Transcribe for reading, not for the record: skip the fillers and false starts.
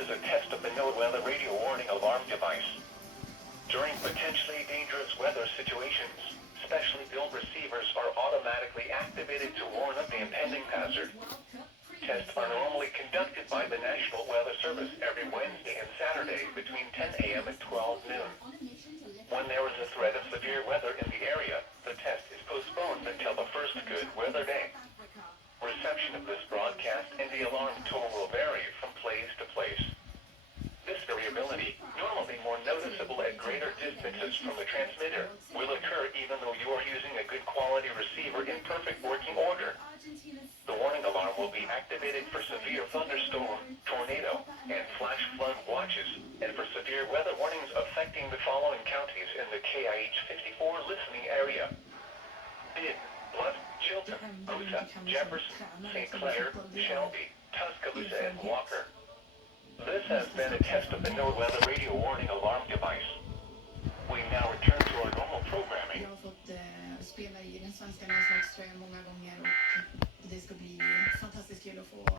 is a test of the NOAA radio warning alarm device. During potentially dangerous weather situations, specially built receivers are automatically activated to warn of the impending hazard. Tests are normally conducted by the National Weather Service every Wednesday and Saturday between 10 a.m. and 12 noon. When there is a threat of severe weather in the area, the test is postponed until the first good weather day. Reception of this broadcast and the alarm tone will vary from place to place. This variability, normally more noticeable at greater distances from the transmitter, will occur even though you are using a good quality receiver in perfect working order. The warning alarm will be activated for severe thunderstorm, tornado, and flash flood watches, and for severe weather warnings affecting the following counties in the KIH 54 listening area: Bibb, Blunt, Chilton, Coosa, Jefferson, St. Clair, Shelby, Tuscaloosa, and Walker. This has been a test of the NOAA radio warning alarm device. We now return to our normal programming. Jag har fått spela i den svenska landslagströjan många gånger och det ska bli fantastiskt kul att få